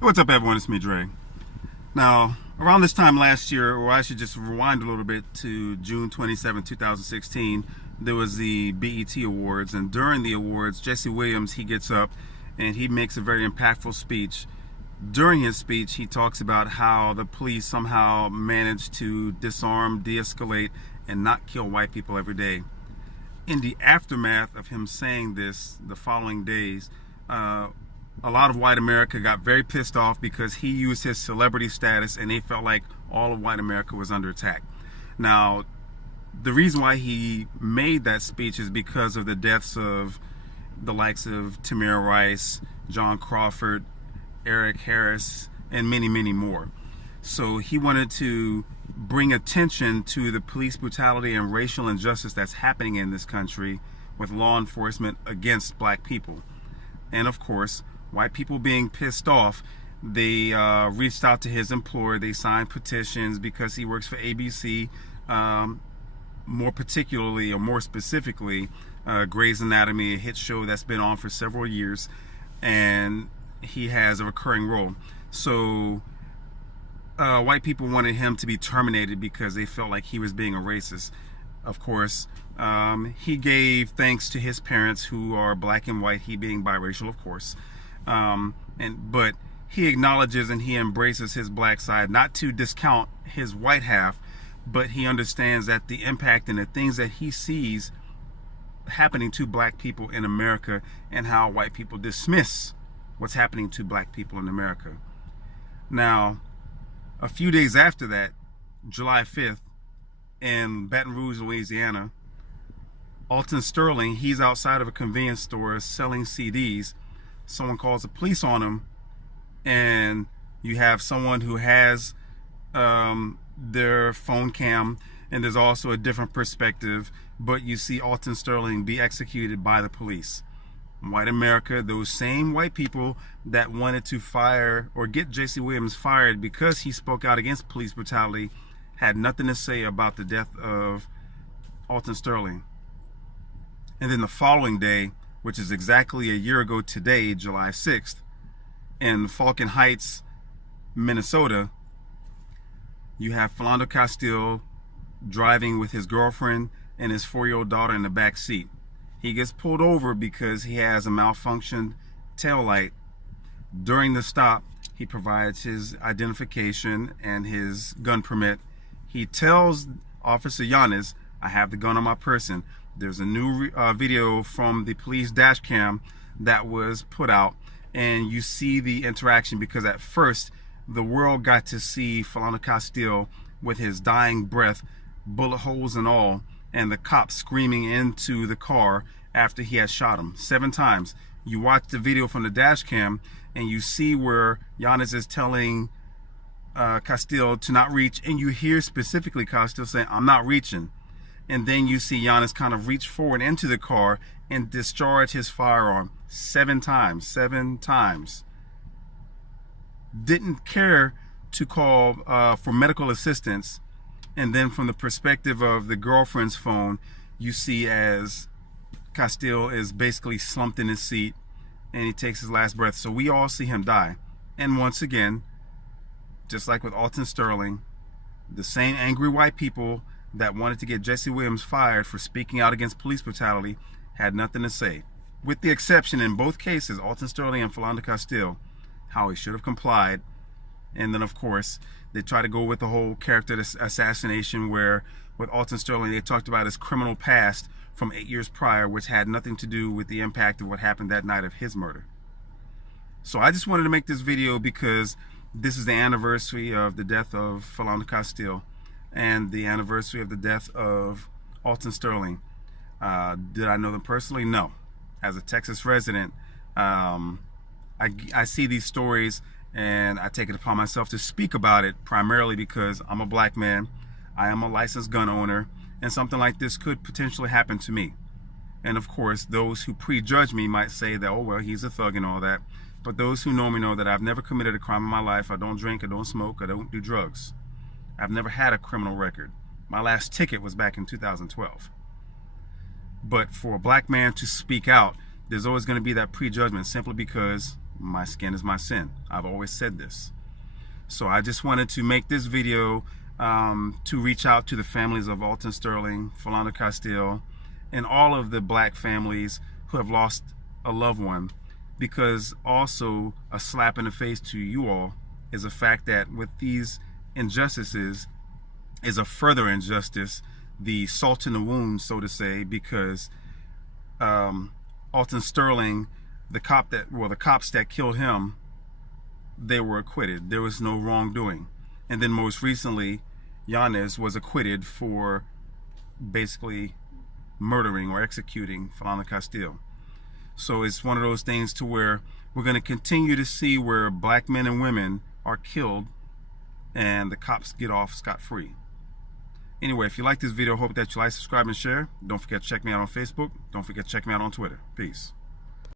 What's up, everyone? It's me, Dre. Now, around this time last year, or I should just rewind a little bit to June 27, 2016, there was the BET Awards, and during the awards, Jesse Williams, he gets up and he makes a very impactful speech. During his speech, he talks about how the police somehow managed to disarm, de-escalate, and not kill white people every day. In the aftermath of him saying this, the following days, a lot of white America got very pissed off because he used his celebrity status and they felt like all of white America was under attack. Now, the reason why he made that speech is because of the deaths of the likes of Tamir Rice, John Crawford, Eric Harris, and many, many more. So he wanted to bring attention to the police brutality and racial injustice that's happening in this country with law enforcement against black people. And of course, white people being pissed off, they reached out to his employer. They signed petitions because he works for ABC, more particularly or more specifically, Grey's Anatomy, a hit show that's been on for several years, and he has a recurring role. So white people wanted him to be terminated because they felt like he was being a racist. Of course, he gave thanks to his parents who are black and white, he being biracial, of course. But he acknowledges and he embraces his black side, not to discount his white half, but he understands that the impact and the things that he sees happening to black people in America and how white people dismiss what's happening to black people in America. Now, a few days after that, July 5th, in Baton Rouge, Louisiana, Alton Sterling, he's outside of a convenience store selling CDs. Someone calls the police on him, and you have someone who has their phone cam, and there's also a different perspective, but you see Alton Sterling be executed by the police. White America, those same white people that wanted to fire or get Jesse Williams fired because he spoke out against police brutality, had nothing to say about the death of Alton Sterling. And then the following day, which is exactly a year ago today, July 6th, in Falcon Heights, Minnesota, you have Philando Castile driving with his girlfriend and his 4-year-old daughter in the back seat. He gets pulled over because he has a malfunctioned taillight. During the stop, he provides his identification and his gun permit. He tells Officer Yanis, "I have the gun on my person." There's a new video from the police dash cam that was put out, and you see the interaction because at first the world got to see Philando Castile with his dying breath, bullet holes and all, and the cops screaming into the car after he had shot him 7 times. You watch the video from the dash cam and you see where Yanis is telling Castile to not reach, and you hear specifically Castile saying, "I'm not reaching." And then you see Yanis kind of reach forward into the car and discharge his firearm 7 times. 7 times. Didn't care to call for medical assistance. And then from the perspective of the girlfriend's phone, you see as Castile is basically slumped in his seat and he takes his last breath. So we all see him die. And once again, just like with Alton Sterling, the same angry white people that wanted to get Jesse Williams fired for speaking out against police brutality had nothing to say. With the exception in both cases, Alton Sterling and Philando Castile, how he should have complied. And then of course, they try to go with the whole character assassination where with Alton Sterling, they talked about his criminal past from 8 years prior, which had nothing to do with the impact of what happened that night of his murder. So I just wanted to make this video because this is the anniversary of the death of Philando Castile and the anniversary of the death of Alton Sterling. Did I know them personally? No. As a Texas resident, I see these stories and I take it upon myself to speak about it primarily because I'm a black man, I am a licensed gun owner, and something like this could potentially happen to me. And of course, those who prejudge me might say that, oh well, he's a thug and all that. But those who know me know that I've never committed a crime in my life. I don't drink, I don't smoke, I don't do drugs. I've never had a criminal record. My last ticket was back in 2012. But for a black man to speak out, there's always going to be that prejudgment simply because My skin is my sin. I've always said this. So I just wanted to make this video to reach out to the families of Alton Sterling, Philando Castile, and all of the black families who have lost a loved one, because also a slap in the face to you all is the fact that with these injustices is a further injustice, the salt in the wound, so to say, because Alton Sterling, the cops that killed him, they were acquitted. There was no wrongdoing. And then most recently, Yanez was acquitted for basically murdering or executing Philando Castile. So it's one of those things to where we're going to continue to see where black men and women are killed and the cops get off scot-free. Anyway, if you like this video, hope that you like, subscribe, and share. Don't forget to check me out on Facebook. Don't forget to check me out on Twitter. Peace.